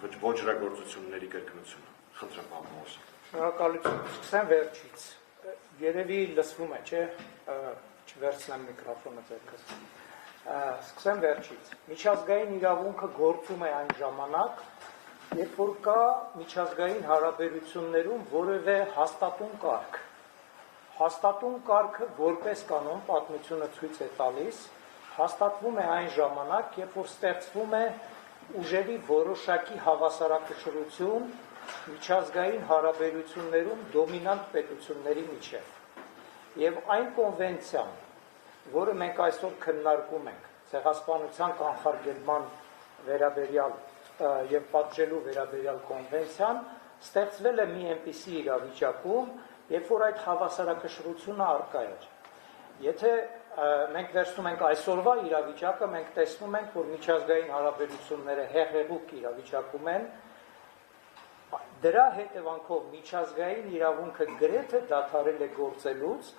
ոչրագործությունների կրկնությունը։ Խնդրեմ, Անդրեաս։ Շնորհակալություն։ Սկսեմ վերջից։ Երևի լսվում է, չէ՞, չվերցնեմ միկրոֆոնը ձերքս։ Սկսեմ վերջից։ Միջազգային իրավունքը գործում է այն ժամանակ, երբ որ կա միջազգային հարաբերություններում որևէ հաստատուն կարգ։ Հաստատուն կարգը որպես կանոն պատմությունը ցույց է տալիս, հաստատվում է այն ժամանակ, երբ որ ստեղծվում է ուժերի որոշակի հավասարակշռություն միջազգային հարաբերություններում դոմինանտ պետությունների միջև։ Եվ այն կոնվենցիան, որը մենք այսօր քննարկում ենք, ցեղասպանության կանխարգելման վերաբերյալ եւ պատժելու վերաբերյալ կոնվենցիան, ստեղծվել է մի այնպիսի իրավիճակում, երբ որ այդ հավասարակշռությունը առկա էր։ Եթե մենք վերցնում ենք այսօրվա իրավիճակը, մենք տեսնում ենք, որ միջազգային հարաբերությունները հեղեղուկ իրավիճակում են, դրա հետևանքով միջազգային իրավունքը գրեթե դադարել է գործելուց,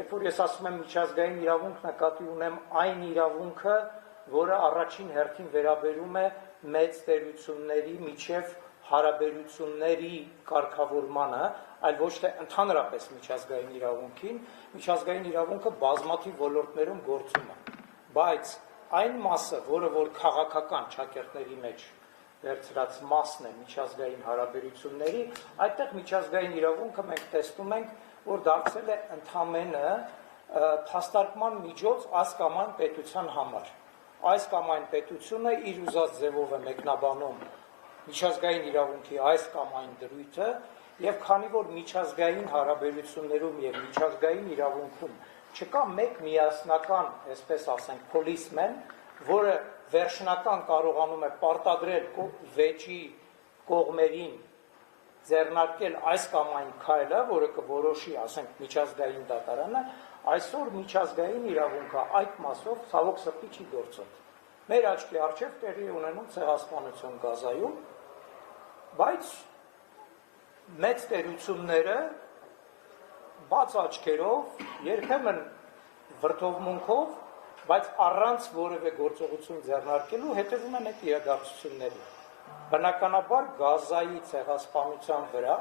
երբ որ ես ասում եմ միջազգային իրավունք, նկատի ունեմ այն իրավունքը, որը առաջին հերթին վերաբերում է մեծ տերությունների միջև հարաբերությունների կարգավորմանը, այլ ոչ թե ընդհանրապես միջազգային իրավունքին, միջազգային իրավունքը բազմաթիվ ոլորտներում գործում է, բայց այն մասը, որը որ քաղաքական ճակերտների մեջ վերցրած մասն է միջազգային հարաբերությունների, այդտեղ միջազգային իրավունքը մենք տեսնում ենք, որ դարձել է ընդամենը փաստարկման միջոց այս կամ այն պետության համար։ Այս կամ այն պետությունը իր ուզած ձևով է մեկնաբանում միջազգային իրավունքի այս կամ այն դրույթը, եւ քանի որ միջազգային հարաբերություններում եւ միջազգային իրավունքում չկա մեկ միասնական, այսպես ասենք, policeman, որը վերջնական կարողանում է պարտադրել վեճի կողմերին ձեռնարկել այս կամ այն քայլը, որը կորոշի, ասենք, միջազգային դատարանը, այսօր միջազգային իրավունքը այդ մասով ցավոք սրտի չի գործում։ Մեր աչքի առջև տեղի ունենում ցեղասպանություն Գազայում, բայց մեծ տերությունները բաց աչքերով, երբեմն վրդովմունքով, բայց առանց որևէ գործողություն ձեռնարկելու հետևում են այդ իրադարձություններին։ Բնականաբար Գազայի ցեղասպանության վրա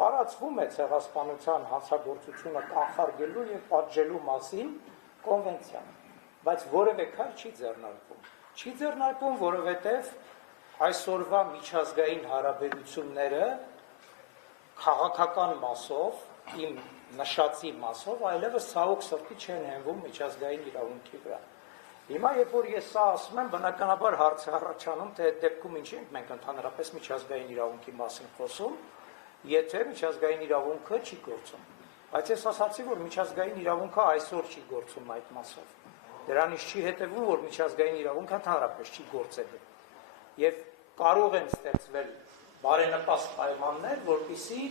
տարածվում է ցեղասպանության հանցագործությունը կանխարգելու եւ պատժելու մասին կոնվենցիան, բայց որևէ քայլ չի ձեռնարկվում։ Չի ձեռնարկվում, որովհետեւ այսօրվա միջազգային հարաբերությունները քաղաքական մասով, իմ նշածի մասով, այլևս ցավոք սրտի չեն հենվում միջազգային իրավունքի վրա։ Հիմա երբ որ ես սա ասում եմ, բնականաբար հարց է առաջանում, թե այդ դեպքում ինչի ենք մենք ընդհանրապես միջազգային իրավունքի մասին խոսում, եթե միջազգային իրավունքը չի գործում։ Բայց ես ասացի, որ միջազգային իրավունքը այսօր չի գործում այդ մասով։ Դրանից չի հետևում, որ միջազգային իրավունքը ընդհանրապես չի գործելու։ Եվ կարող են ստեղծվել բարենպաստ պայմաններ, որպեսզի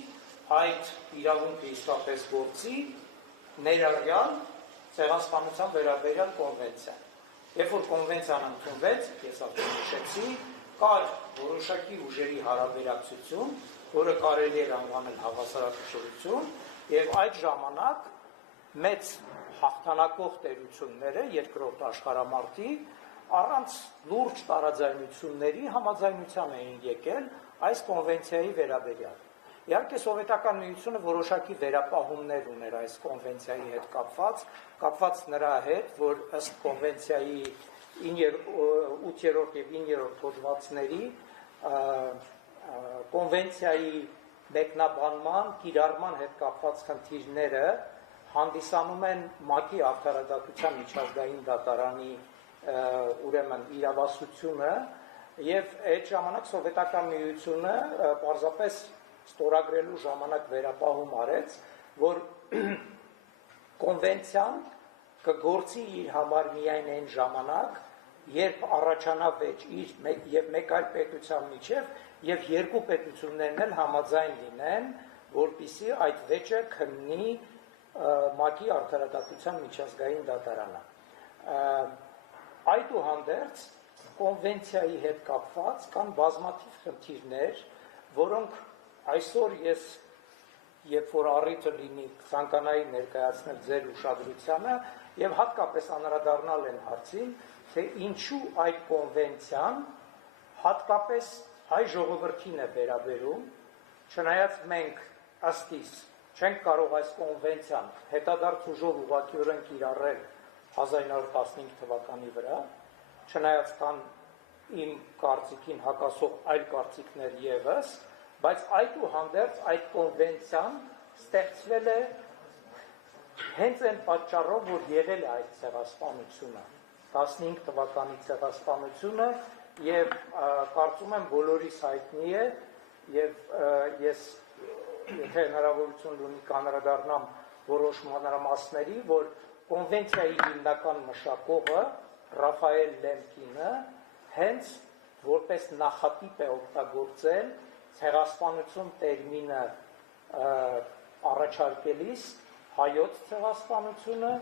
այդ իրավունքը իսկապես գործի ներառյալ ցեղասպանության վերաբերյալ կոնվենցիան։ Երբ որ կոնվենցիան ընդունվեց, ես արդեն նշեցի, կար որոշակի ուժերի հարաբերակցություն, որը կարելի էր անվանել հավասարակշռություն, եւ այդ ժամանակ մեծ հաղթանակող տերությունները երկրորդ աշխարհամարտի առանց լուրջ տարաձայնությունների համաձայնության էին եկել այս կոնվենցիայի վերաբերյալ։ Իհարկե սովետական միությունը որոշակի վերապահումներ ուներ այս կոնվենցիայի հետ կապված նրա հետ, որ ըստ կոնվենցիայի 8-րդ եւ 9-րդ հոդվածների կոնվենցիայի մեկնաբանման, կիրառման հետ կապված խնդիրները հանդիսանում են ՄԱԿ-ի արդարադատության միջազգային դատարանի ուրեմն իրավասությունը եւ այդ ժամանակ սովետական միությունը պարզապես ստորագրելու ժամանակ վերապահում արեց, որ կոնվենցիան կգործի իր համար միայն այն ժամանակ, երբ առաջանա վեճ իր եւ մեկ այլ պետության միջև եւ երկու պետություններն էլ համաձայն լինեն, որպեսզի այդ վեճը քննի ՄԱԿ-ի արդարադատության միջազգային դատարանը։ Այդուհանդերձ կոնվենցիայի հետ կապված կան բազմաթիվ խնդիրներ, որոնք այսօր ես, երբ որ առիթը լինի, ցանկանայի ներկայացնել ձեր ուշադրությանը եւ հատկապես անդրադառնալ են հարցին, թե ինչու այդ կոնվենցիան հատկապես հայ ժողովրդին է վերաբերում, չնայած մենք ըստիս չենք կարող այս կոնվենցիան հետադարձ ուժով ուղղակիորեն կիրառել 1915 թվականի վրա, չնայած կան իմ կարծիքին հակասող այլ կարծիքներ ևս, բայց այդուհանդերձ այդ կոնվենցիան ստեղծվել է հենց այն պատճառով, որ եղել է այդ ցեղասպանությունը, 15 թվականի ցեղասպանությունը, եւ կարծում եմ բոլորիս հայտնի է, եւ ես եթե հնարավորություն ունի կանրադառնամ որոշ մանրամասների, որ կոնվենցիայի հիմնական մշակողը Ռաֆայել Լեմկինը հենց որպես նախատիպ է օգտագործել ցեղասպանություն տերմինը առաջարկելիս հայոց ցեղասպանությունը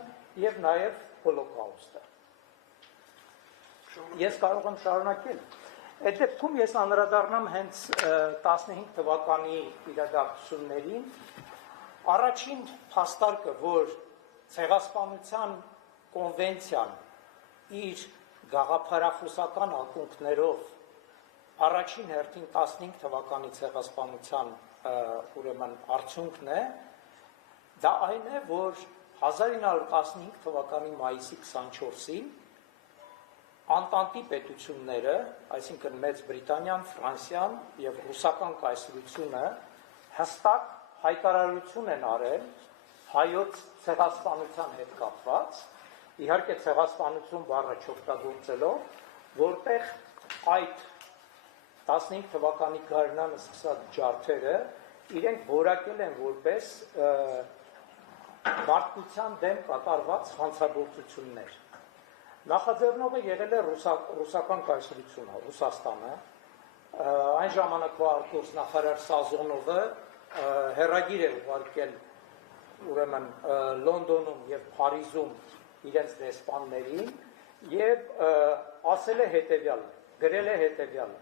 եւ նաեւ հոլոկաուստը։ Ես կարող եմ շարունակել։ Այդ դեպքում ես անդրադառնամ հենց 15 թվականի իրադարձություններին։ Առաջին փաստարկը, որ ցեղասպանության կոնվենցիան իր գաղափարախոսական ակունքներով առաջին հերթին 15 թվականի ցեղասպանության ուրեմն արդյունքն է, դա այն է, որ 1915 թվականի մայիսի 24-ին Անտանտի պետությունները, այսինքն Մեծ Բրիտանիան, Ֆրանսիան եւ ռուսական կայսրությունը հստակ հայտարարություն են արել հայոց ցեղասպանության հետ կապված, իհարկե ցեղասպանություն բառը չօգտագործելով, որտեղ այդ 15 թվականի գարնանը սկսած ջարդերը իրենք որակել են որպես մարդկության դեմ կատարված հանցագործություններ։ Նախաձեռնողը եղել է ռուսական կայսրությունը, Ռուսաստանը, այն ժամանակվա արտգործնախարար Սազոնովը հեռագիր է ուղարկել ուրեմն Լոնդոնում եւ Փարիզում իրենց դեսպաններին եւ ասել է հետեւյալը, գրել է հետեւյալը.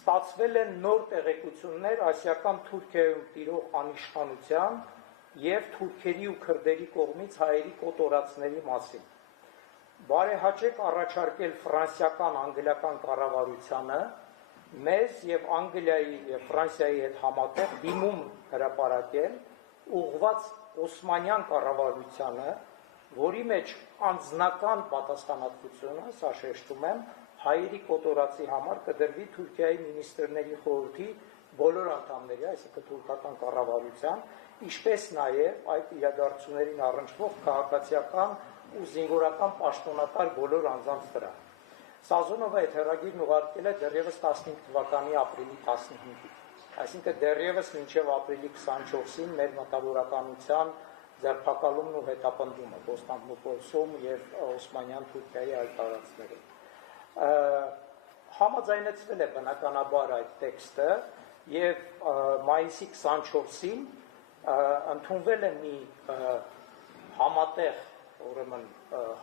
ստացվել են նոր տեղեկություններ ասիական Թուրքիայում տիրող անիշխանության եւ թուրքերի ու քրդերի կողմից հայերի կոտորածների մասին։ Բարեհաճեք առաջարկել ֆրանսիական անգլիական կառավարությանը մեզ եւ Անգլիայի եւ Ֆրանսիայի հետ համատեղ դիմում հրապարակել ուղղված Օսմանյան կառավարությանը, որի մեջ անձնական պատասխանատվությունը, սա շեշտում եմ, հայերի կոտորածի համար կդրվի Թուրքիայի մինիստրների խորհրդի բոլոր անդամների, այսինքն թուրքական կառավարության, ինչպես նաեւ այդ իրադարձություններին առնչվող քաղաքացիական ու զինվորական պաշտոնատար բոլոր անձանց վրա։ Սազոնովը այդ հեռագիրն ուղարկել է դեռևս 15 թվականի ապրիլի 15-ին, այսինքն դեռևս մինչև ապրիլի 24-ին մեր մտավորականության ձերբակալումն ու հետապնդումը Կոստանդնուպոլսում եւ Օսմանյան Թուրքիայի այլ տարածքներում։ Համաձայնեցվել է բնականաբար այդ տեքստը եւ մայիսի 24-ին ընդունվել է մի համատեղ ուրեմն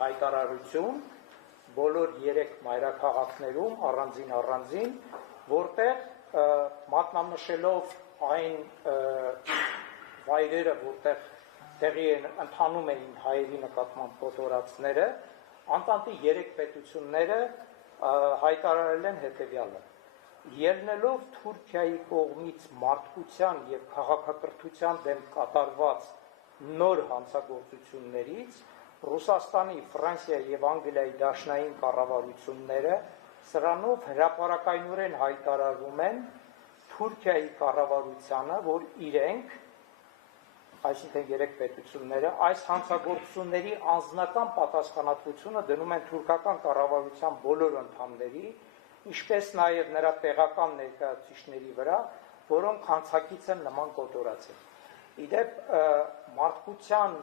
հայտարարություն բոլոր 3 մայրաքաղաքներում առանձին, որտեղ մատնանշելով այն վայրերը, որտեղ տեղի ընթանում էին հայերի նկատմամբ կոտորածները, Անտանտի 3 պետությունները հայտարարել են հետևյալը. ելնելով Թուրքիայի կողմից մարդկության եւ քաղաքակրթության դեմ կատարված նոր հանցագործություններից Ռուսաստանի, Ֆրանսիայի եւ Անգլիայի դաշնային կառավարությունները սրանով հրապարակայնորեն հայտարարում են Թուրքիայի կառավարությանը, որ իրենք, այսինքն 3 պետությունները, այս հանցագործությունների անձնական պատասխանատվությունը դնում են թուրքական կառավարության բոլոր անդամների, ինչպես նաեւ նրա տեղական ներկայացուցիչների վրա, որոնք հանցակից են նման կոտորածին։ Իդեպ մարդկության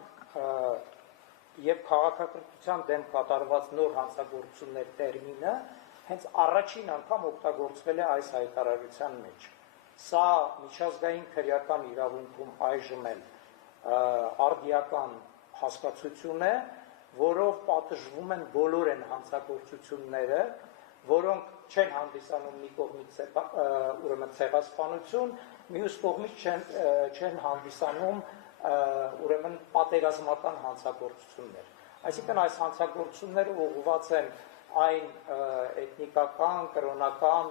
եւ քաղաքակրթության դեմ կատարված նոր հանցագործություններ տերմինը հենց առաջին անգամ օգտագործվել է այս հայտարարության մեջ։ Սա միջազգային քրեական իրավունքում այժմ էլ արդիական հասկացություն է, որով պատժվում են բոլոր այն հանցագործությունները, որոնք չեն հանդիսանում մի կողմից ուրեմն ցեղասպանություն, մյուս կողմից չեն հանդիսանում ուրեմն պատերազմական հանցագործություններ։ Այսինքն այս հանցագործությունները ուղղված են այն էթնիկական, կրոնական,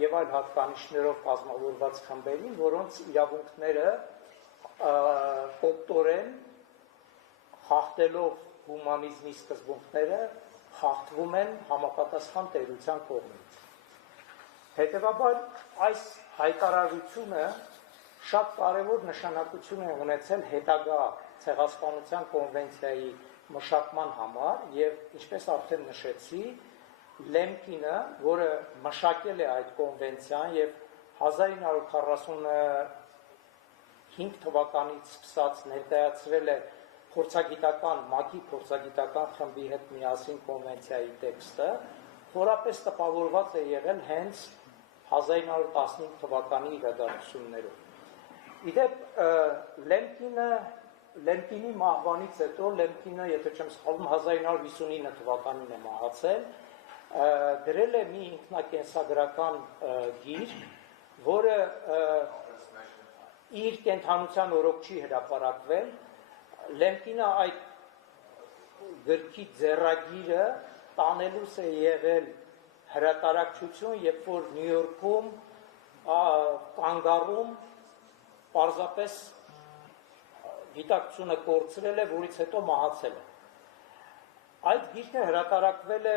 եւ այլ հատկանիշներով կազմավորված խմբերին, որոնց իրավունքները կոպտորեն խախտելով հումանիզմի սկզբունքները խախտվում են համապատասխան տերության կողմից։ Հետևաբար այս հայտարարությունը շատ կարևոր նշանակություն է ունեցել հետագա ցեղասպանության կոնվենցիայի մշակման համար եւ ինչպես արդեն նշեցի, Լեմկինը, որը մշակել է այդ կոնվենցիան եւ 1945 թվականից սկսած ներկայացրել է փորձագիտական ՄԱԿ-ի փորձագիտական խմբի հետ միասին կոնվենցիայի տեքստը, խորապես տպավորված է եղել հենց 1915 թվականի իրադարձություններով։ Իդեպ Լեմկինի մահվանից հետո, Լեմկինը, եթե չեմ սխալվում, 1959 թվականին է մահացել, գրել է մի ինքնակենսագրական գիրք, որը իր կենդանության օրոք չի հրապարակվել։ Լեմկինը այդ գրքի ձեռագիրը տանելուց է եղել հրատարակչություն, երբ որ Նյու Յորքում կանգառում պարզապես գիտակցությունը կորցրել է, որից հետո մահացել է։ Այդ գիրքը հրատարակվել է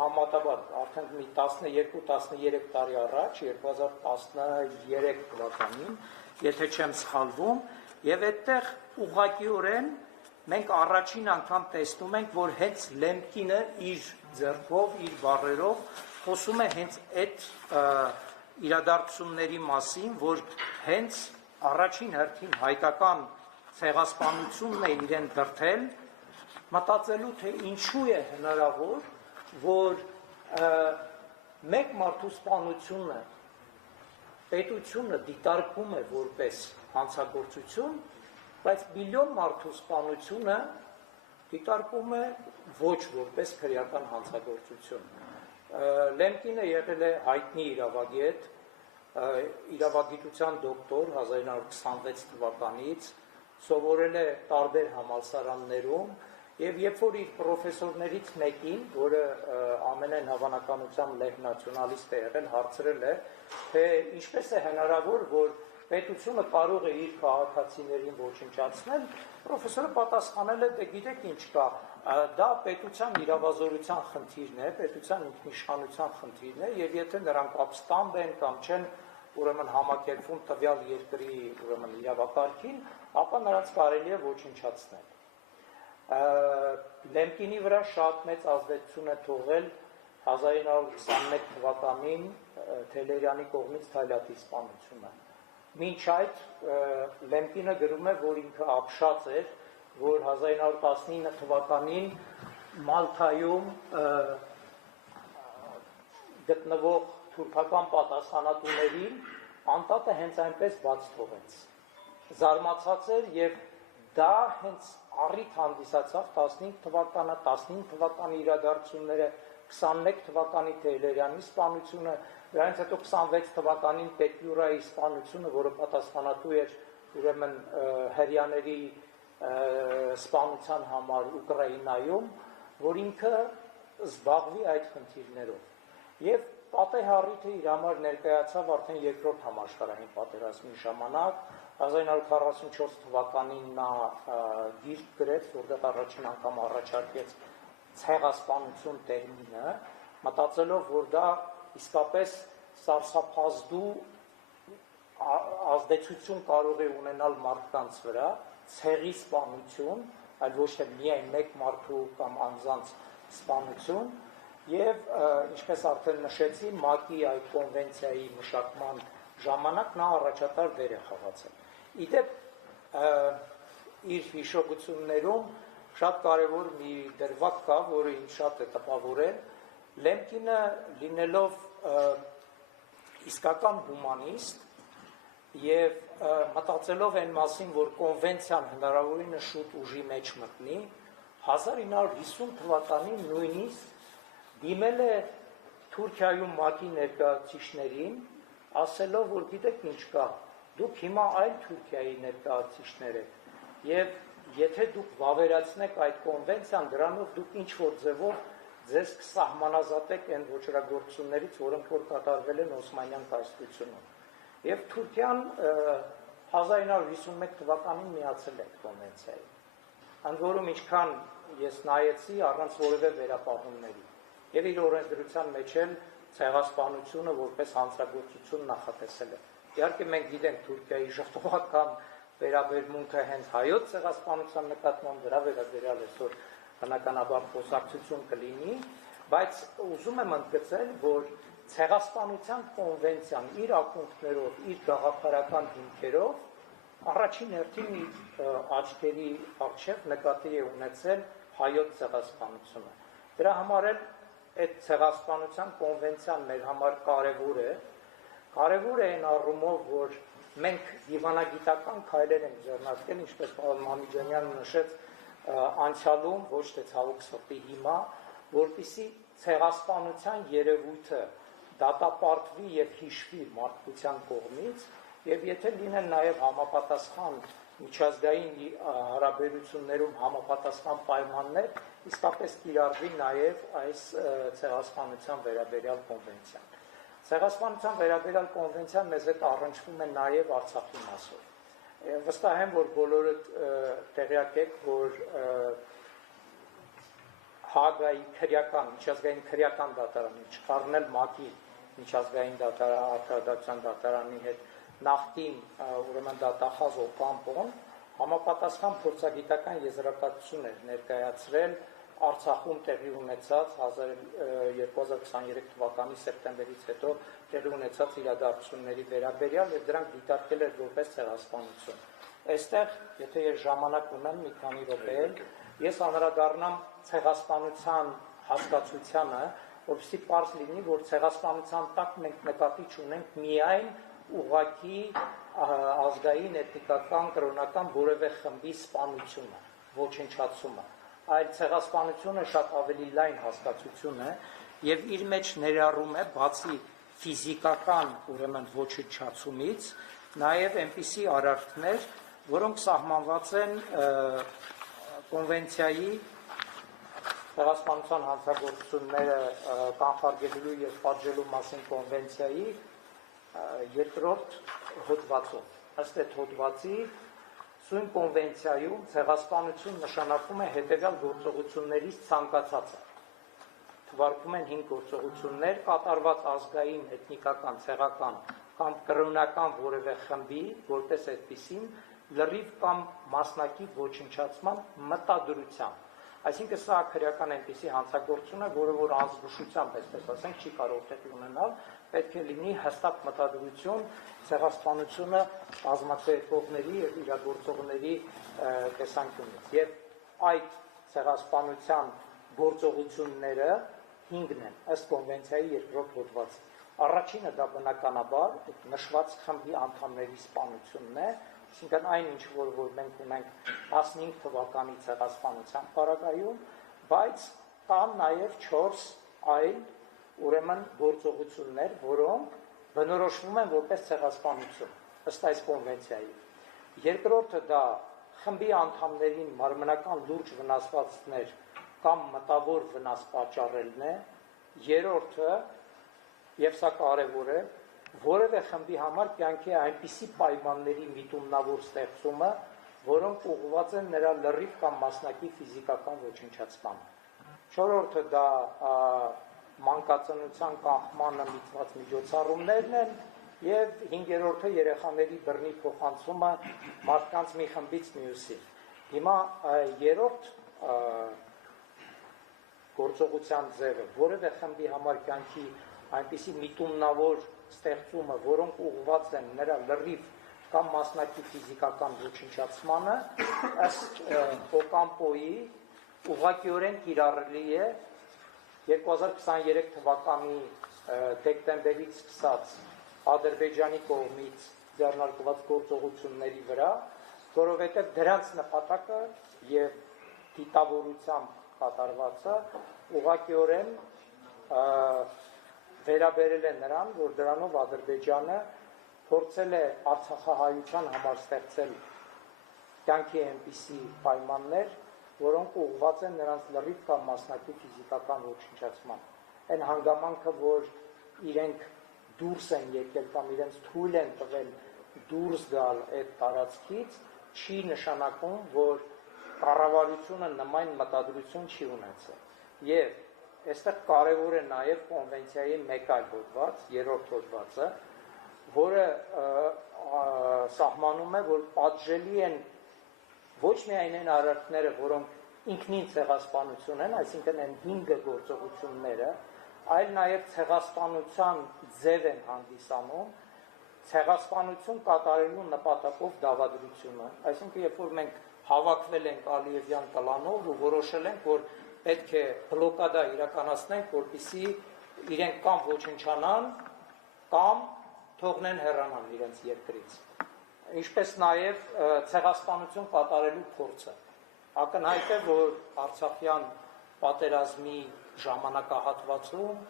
համատաբար արդեն մի 12-13 տարի առաջ, 2013 թվականին, եթե չեմ սխալվում, եւ այդտեղ ուղղակիորեն մենք առաջին անգամ տեսնում ենք, որ հենց Լեմկինը իր ձեռքով, իր բառերով խոսում է հենց այդ իրադարձությունների մասին, որ հենց առաջին հերթին հայկական ցեղասպանությունն է իրեն դրդել, մտածելու թե ինչու է հնարավոր, որ մեկ մարդու սպանությունը պետությունը դիտարկում է որպես հանցագործություն, բայց միլիոն մարդու սպանությունը դիտարկում է ոչ որպես քրեական հանցագործություն։ Լեմկինը եղել է հայտնի իրավագետ, իրավագիտության դոկտոր 1926 թվականից, սովորել է տարբեր համալսարաններում եւ երբ որ իր պրոֆեսորներից մեկին, որը ամենայն հավանականությամբ լեհ նացիոնալիստ է եղել, հարցրել է, թե ինչպես է հնարավոր, որ պետությունը կարող է իր քաղաքացիներին ոչնչացնել, պրոֆեսորը պատասխանել է, դե գիտեք ինչ կա, դա պետության իրավազորության խնդիրն է, պետության ինքնիշխանության խնդիրն է, եւ եթե նրանք ապստամբ են կամ չեն ուրեմն համակերպվում տվյալ երկրի ուրեմն իրավակարգին, ապա նրանց կարելի է ոչնչացնել։ Լեմկինի վրա շատ մեծ ազդեցություն է թողել 1921 թվականին Թելերյանի կողմից Թայլատի սպանությունը։ Մինչ այդ Լեմկինը գրում է, որ ինքը ապշած էր, որ 1919 թվականին Մալթայում գտնվող թուրքական պատասխանատուներին անտատը հենց այնպես բաց թողեց։ Զարմացած էր եւ դա հենց առիթ հանդիսացավ 15 թվականի իրադարձությունները, 21 թվականի Թեյլերյանի սպանությունը, դրանից հետո 26 թվականին Պետլյուրայի սպանությունը, որը պատասխանատու էր ուրեմն հրյաների սպանության համար Ուկրաինայում, որ ինքը զբաղվի այդ խնդիրներով։ Եվ պատեհառիթը իր համար ներկայացավ արդեն երկրորդ համաշխարհային պատերազմի ժամանակ, 1944 թվականին նա գիրք գրեց, որտեղ առաջին անգամ առաջարկեց ցեղասպանություն տերմինը, մտածելով, որ դա իսկապես սարսափազդու ազդեցություն կարող է ունենալ մարդկանց վրա, ցեղի սպանություն, այլ ոչ թե միայն մեկ մարդու կամ անձանց սպանություն, եւ ինչպես արդեն նշեցի, ՄԱԿ-ի այդ կոնվենցիայի մշակման ժամանակ նա առաջատար դեր է խաղացել։ Իդեպ իր հիշողություններում շատ կարևոր մի դրվագ կա, որը ինձ շատ է տպավորել։ Լեմկինը լինելով իսկական հումանիստ եւ մտածելով այն մասին, որ կոնվենցիան հնարավորինս շուտ ուժի մեջ մտնի, 1950 թվականին նույնիսկ դիմել է Թուրքիայում ՄԱԿ-ի ներկայացուցիչներին, ասելով, որ գիտեք ինչ կա, դուք հիմա այլ Թուրքիայի ներկայացուցիչներ եք, եւ եթե դուք վավերացնեք այդ կոնվենցիան, դրանով դուք ինչ որ ձևով ձեզ կսահմանազատեք այն ոչրագործություններից, որոնք որ կատարվել են Օսմանյան կայսրությունում։ Եվ Թուրքիան 1951 թվականին միացել է կոնվենցիային։ Ընդ որում ինչքան ես նայեցի առանց որևէ վերապահումների։ Եվ իր օրենսդրության մեջ էլ ցեղասպանությունը որպես հանցագործություն նախատեսել է։ Իհարկե մենք գիտենք Թուրքիայի ժողովրդական վերաբերմունքը հենց հայոց ցեղասպանության նկատմամբ դրա վերաբերյալ այսօր բնականաբար խոսակցություն կլինի, բայց ուզում եմ ընդգծել, որ ցեղասպանության կոնվենցիան իր ակունքներով, իր գաղափարական հիմքերով առաջին հերթին իր աչքերի առջև նկատի է ունեցել հայոց ցեղասպանությունը։ Դրա համար էլ այդ ցեղասպանության կոնվենցիան մեր համար կարևոր է այն առումով, որ մենք դիվանագիտական քայլեր ենք ձեռնարկել, ինչպես պարոն Մամիջանյանը նշեց, անցյալում, ոչ թե ցավոք սրտի հիմա, որպեսզի ցեղասպանության երևույթը դատապարտվի եւ հիշվի մարդկության կողմից, եւ եթե լինեն նաեւ համապատասխան միջազգային հարաբերություններում համապատասխան պայմաններ, իսկապես կիրառվի նաեւ այս ցեղասպանության վերաբերյալ կոնվենցիան։ Ցեղասպանության վերաբերյալ կոնվենցիան մեզ հետ առնչվում է նաեւ Արցախի մասով։ Վստահ եմ, որ բոլորդ տեղյակ եք, որ Հագայի քրեական, միջազգային քրեական դատարանի, չխառնել ՄԱԿ-ի միջազգային արդարադատության դատարանի հետ նախկին ուրեմն դատախազ Օկամպոն համապատասխան փորձագիտական եզրակացություն էր ներկայացրել Արցախում տեղի ունեցած 2023 թվականի սեպտեմբերից հետո տեղի ունեցած իրադարձությունների վերաբերյալ եւ դրանք դիտարկել էր որպես ցեղասպանություն։ Այստեղ, եթե ես ժամանակ ունեմ մի քանի րոպե, ես անդրադառնամ ցեղասպանության հասկացությանը, որպեսզի պարզ լինի, որ ցեղասպանության տակ մենք նկատի չունենք միայն ուղղակի ազգային, էթնիկական, կրոնական որևէ խմբի սպանությունը, ոչնչացումը, այլ ցեղասպանությունը շատ ավելի լայն հասկացություն է եւ իր մեջ ներառում է բացի ֆիզիկական ուրեմն ոչնչացումից նաեւ այնպիսի արարքներ, որոնք սահմանված են կոնվենցիայի ցեղասպանության հանցագործությունները կանխարգելելու եւ պատժելու մասին կոնվենցիայի երկրորդ հոդվածով։ Ըստ այդ հոդվածի Սույն կոնվենցիայում ցեղասպանություն նշանակում է հետևյալ գործողություններից ցանկացածը։ Թվարկվում են 5 գործողություններ կատարված ազգային, էթնիկական, ցեղական կամ կրոնական որևէ խմբի, որպես այդպիսին, լրիվ կամ մասնակի ոչնչացման մտադրությամբ։ Այսինքն սա քրեական այնպիսի հանցագործություն է, որը որ անզգուշությամբ, այսպես ասենք, չի կարող տեղի ունենալ, պետք է լինի հստակ մտադրություն ցեղասպանությունը կազմակերպողների եւ իրագործողների տեսանկյունից։ Եվ այդ ցեղասպանության գործողությունները 5-ն են ըստ կոնվենցիայի երկրորդ հոդվածի։ Առաջինը դա բնականաբար նշված խմբի անդամների սպանությունն է, այսինքն այն ինչ որ մենք ունենք 15 թվականի ցեղասպանության պարագայում, բայց կան նաև 4 այլ ուրեմն գործողություններ, որոնք բնորոշվում են որպես ցեղասպանություն ըստ այս կոնվենցիայի։ Երկրորդը դա խմբի անդամներին մարմնական լուրջ վնասվածքներ կամ մտավոր վնաս պատճառելն է։ Երրորդը, եւ սա կարևոր է, որևէ խմբի համար կյանքի այնպիսի պայմանների միտումնավոր ստեղծումը, որոնք ուղղված են նրա լրիվ կամ մասնակի ֆիզիկական ոչնչացմանը։ Չորրորդը դա մանկածնության կանխմանը միտված միջոցառումներն են, եւ 5-րդը երեխաների բռնի փոխանցումը մարդկանց մի խմբից մյուսին։ Հիմա երրորդ գործողության ձևը որևէ խմբի համար կյանքի այնպիսի միտումնավոր ստեղծումը, որոնք ուղղված են նրա լրիվ կամ մասնակի ֆիզիկական ոչնչացմանը, ըստ Օկամպոյի ուղղակիորեն կիրառելի է 2023 թվականի դեկտեմբերից սկսած Ադրբեջանի կողմից ձեռնարկված գործողությունների վրա, որովհետև դրանց նպատակը եւ դիտավորությամբ կատարվածը ուղղակիորեն վերաբերել է նրան, որ դրանով Ադրբեջանը փորձել է Արցախահայության համար ստեղծել կյանքի այնպիսի պայմաններ, որոնք ուղղված են նրանց լրիվ կամ մասնակի ֆիզիկական ոչնչացման։ Այն հանգամանքը, որ իրենք դուրս են եկել կամ իրենց թույլ են տվել դուրս գալ այդ տարածքից, չի նշանակում, որ կառավարությունը նման մտադրություն չի ունեցել։ Եվ այստեղ կարևոր է նաև կոնվենցիայի մեկ այլ հոդված, երրորդ հոդվածը, որը սահմանում է, որ պատժելի են ոչ միայն այն արարքները, որոնք ինքնին ցեղասպանություն են, այսինքն այն 5 գործողությունները, այլ նաև ցեղասպանության ձև են հանդիսանում, ցեղասպանություն կատարելու նպատակով դավադրությունը, այսինքն երբ որ մենք հավաքվել ենք Ալիևյան կլանով ու որոշել ենք, որ պետք է բլոկադա իրականացնենք, որպեսզի իրենք կամ ոչնչանան, կամ թողնեն հեռանալ իրենց երկրից։ Ինչպես նաև ցեղասպանություն կատարելու փորձը։ Ակնհայտ է, որ Արցախյան պատերազմի ժամանակահատվածում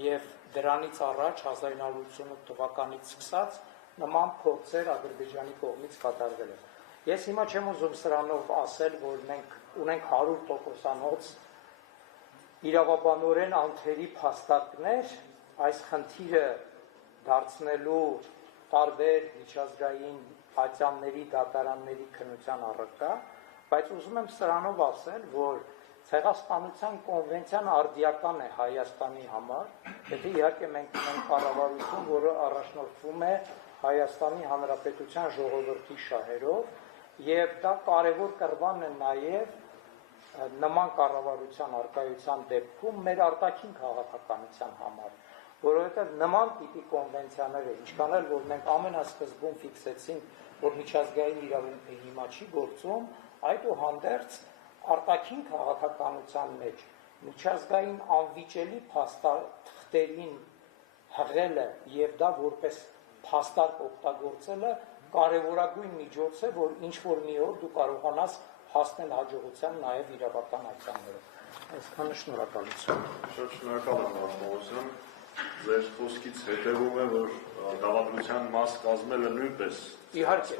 եւ դրանից առաջ 1988 թվականից սկսած նման փորձեր Ադրբեջանի կողմից կատարվել են։ Ես հիմա չեմ ուզում սրանով ասել, որ մենք ունենք 100%-անոց իրավաբանորեն անթերի փաստարկներ այս խնդիրը դարձնելու տարբեր միջազգային ատյանների, դատարանների քննության առարկա, բայց ուզում եմ սրանով ասել, որ ցեղասպանության կոնվենցիան արդիական է Հայաստանի համար, եթե իհարկե մենք ունենք կառավարություն, որը առաջնորդվում է Հայաստանի Հանրապետության ժողովրդի շահերով, եւ դա կարևոր կրվան է նաեւ նման կառավարության արկայության դեպքում մեր արտաքին քաղաքականության համար, որովհետեւ նման տիպի կոնվենցիաները, ինչքան էլ որ մենք ամենասկզբում ֆիքսեցինք, որ միջազգային իրավունքը հիմա չի գործում, այդուհանդերձ արտաքին քաղաքականության մեջ միջազգային անվիճելի փաստաթղթերին հղելը եւ դա որպես փաստարկ օգտագործելը կարևորագույն միջոց է, որ ինչ որ մի օր դու կարողանաս հասնել հաջողության նաև իրավական ակցիաներով։ Այսքանը շնորհակալություն։ Շատ շնորհակալ եմ, պարոն Պողոսյան։ Ձեր խոսքից հետևում է, որ դավադրության մաս կազմելը նույնպես իհարկե